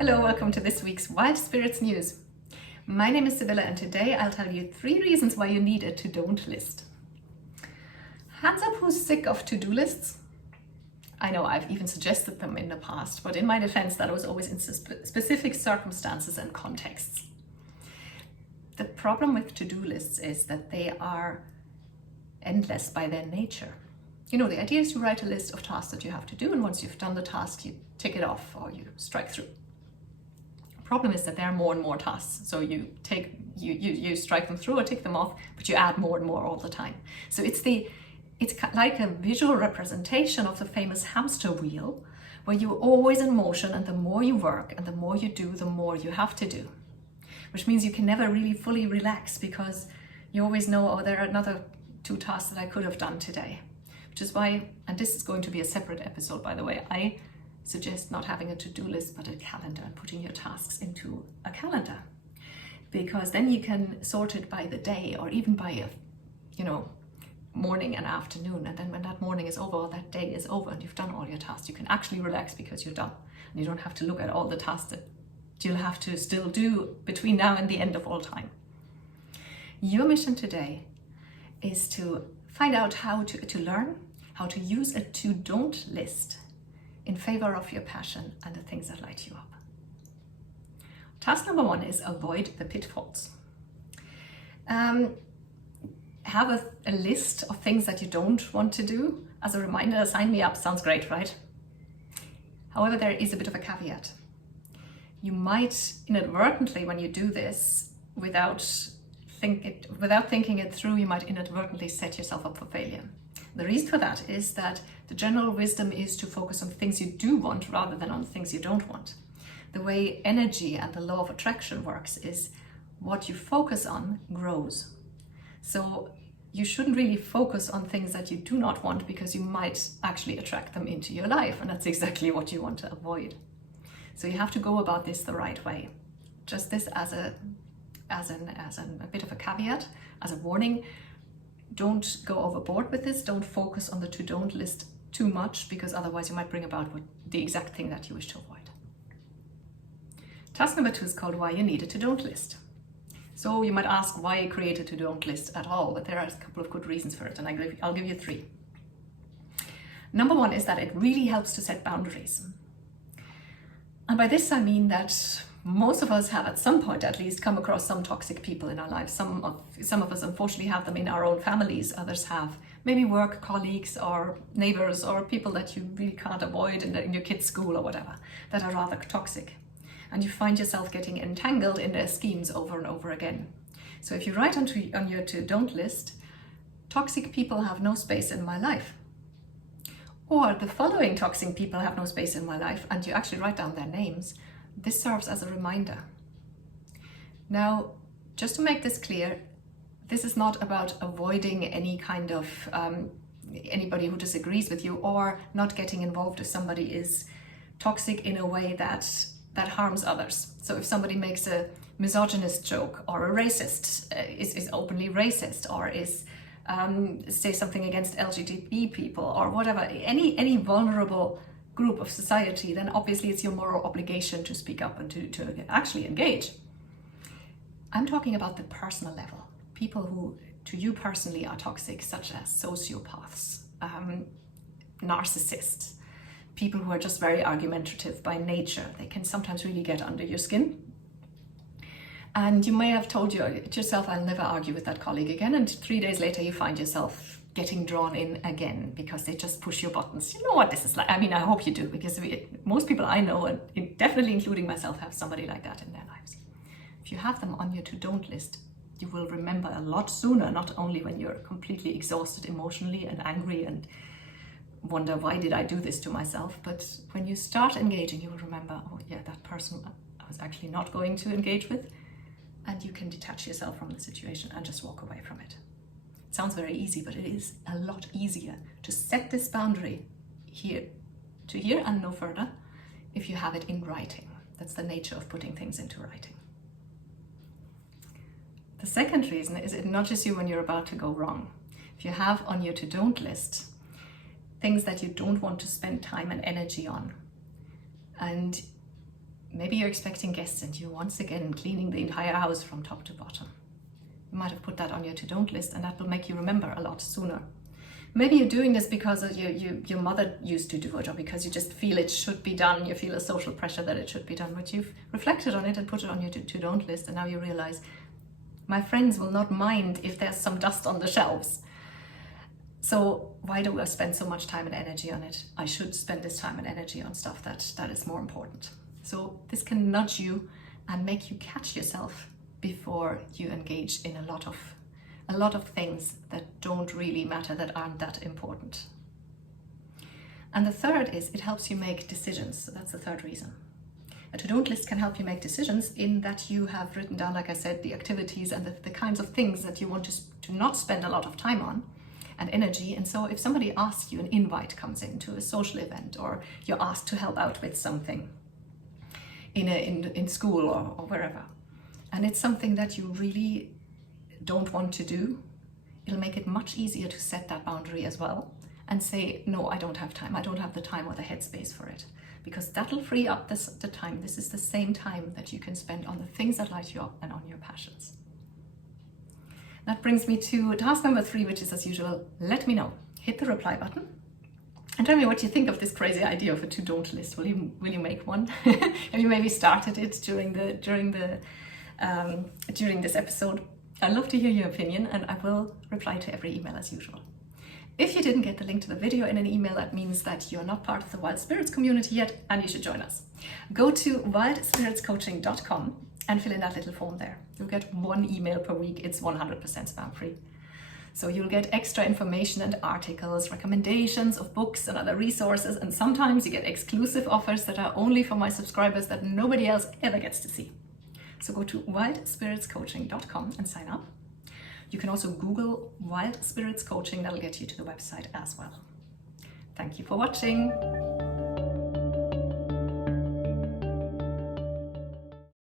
Hello, welcome to this week's Wild Spirits News. My name is Sibylla and today I'll tell you 3 reasons why you need a to-don't list. Hands up who's sick of to-do lists? I know I've even suggested them in the past, but in my defense that was always in specific circumstances and contexts. The problem with to-do lists is that they are endless by their nature. You know, the idea is to write a list of tasks that you have to do, and once you've done the task, you tick it off or you strike through. The problem is that there are more and more tasks, so you strike them through or tick them off, but you add more and more all the time. So it's like a visual representation of the famous hamster wheel, where you're always in motion, and the more you work and the more you do, the more you have to do. Which means you can never really fully relax, because you always know, oh, there are another 2 tasks that I could have done today. Which is why, and this is going to be a separate episode by the way, I suggest not having a to-do list but a calendar, and putting your tasks into a calendar. Because then you can sort it by the day, or even by morning and afternoon, and then when that morning is over or that day is over and you've done all your tasks, you can actually relax because you're done. And you don't have to look at all the tasks that you'll have to still do between now and the end of all time. Your mission today is to find out how to learn how to use a to-don't list in favor of your passion and the things that light you up. Task number 1 is avoid the pitfalls. Have a list of things that you don't want to do. As a reminder, sign me up, sounds great, right? However, there is a bit of a caveat. You might inadvertently, when you do this, without thinking it through, you might inadvertently set yourself up for failure. The reason for that is that the general wisdom is to focus on things you do want rather than on things you don't want. The way energy and the law of attraction works is what you focus on grows. So you shouldn't really focus on things that you do not want, because you might actually attract them into your life, and that's exactly what you want to avoid. So you have to go about this the right way. Just this as a bit of a caveat, as a warning. Don't go overboard with this. Don't focus on the to-don't list too much, because otherwise you might bring about the exact thing that you wish to avoid. Task number 2 is called why you need a to-don't list. So you might ask why create a to-don't list at all, but there are a couple of good reasons for it, and I'll give you 3. Number 1 is that it really helps to set boundaries. And by this I mean that most of us have, at some point at least, come across some toxic people in our lives. Some of us unfortunately have them in our own families. Others have maybe work colleagues or neighbors or people that you really can't avoid in your kids' school or whatever, that are rather toxic. And you find yourself getting entangled in their schemes over and over again. So if you write on your to-don't list, toxic people have no space in my life, or the following toxic people have no space in my life, and you actually write down their names, this serves as a reminder. Now, just to make this clear, this is not about avoiding any kind of anybody who disagrees with you, or not getting involved if somebody is toxic in a way that harms others. So if somebody makes a misogynist joke, or a racist, is openly racist, or is say something against LGBT people, or whatever, any vulnerable group of society, then obviously it's your moral obligation to speak up and to actually engage. I'm talking about the personal level. People who to you personally are toxic, such as sociopaths, narcissists, people who are just very argumentative by nature. They can sometimes really get under your skin. And you may have told yourself, I'll never argue with that colleague again, and 3 days later you find yourself getting drawn in again because they just push your buttons. You know what this is like. I mean, I hope you do, because most people I know, and definitely including myself, have somebody like that in their lives. If you have them on your to-don't list, you will remember a lot sooner, not only when you're completely exhausted emotionally and angry and wonder, why did I do this to myself? But when you start engaging, you will remember, oh yeah, that person I was actually not going to engage with, and you can detach yourself from the situation and just walk away from it. It sounds very easy, but it is a lot easier to set this boundary here and no further if you have it in writing. That's the nature of putting things into writing. The second reason is it nudges you when you're about to go wrong. If you have on your to-don't list things that you don't want to spend time and energy on, and maybe you're expecting guests and you're once again cleaning the entire house from top to bottom. You might have put that on your to-don't list, and that will make you remember a lot sooner. Maybe you're doing this because your mother used to do it, or because you just feel it should be done. You feel a social pressure that it should be done, but you've reflected on it and put it on your to-don't list, and now you realize, my friends will not mind if there's some dust on the shelves. So why do I spend so much time and energy on it? I should spend this time and energy on stuff that is more important. So this can nudge you and make you catch yourself before you engage in a lot of things that don't really matter, that aren't that important. And the third is it helps you make decisions. So that's the third reason. A to-don't list can help you make decisions in that you have written down, like I said, the activities and the kinds of things that you want to not spend a lot of time on and energy. And so if somebody asks you, an invite comes in to a social event, or you're asked to help out with something in school or wherever, and it's something that you really don't want to do, it'll make it much easier to set that boundary as well and say, no, I don't have time. I don't have the time or the headspace for it, because that'll free up the time. This is the same time that you can spend on the things that light you up and on your passions. That brings me to task number 3, which is, as usual, let me know. Hit the reply button and tell me what you think of this crazy idea of a to-don't list. Will you make one? Have you maybe started it during this episode? I'd love to hear your opinion, and I will reply to every email as usual. If you didn't get the link to the video in an email, that means that you're not part of the Wild Spirits community yet, and you should join us. Go to wildspiritscoaching.com and fill in that little form there. You'll get 1 email per week. It's 100% spam free. So you'll get extra information and articles, recommendations of books and other resources, and sometimes you get exclusive offers that are only for my subscribers that nobody else ever gets to see. So go to wildspiritscoaching.com and sign up. You can also Google Wild Spirits Coaching. That'll get you to the website as well. Thank you for watching.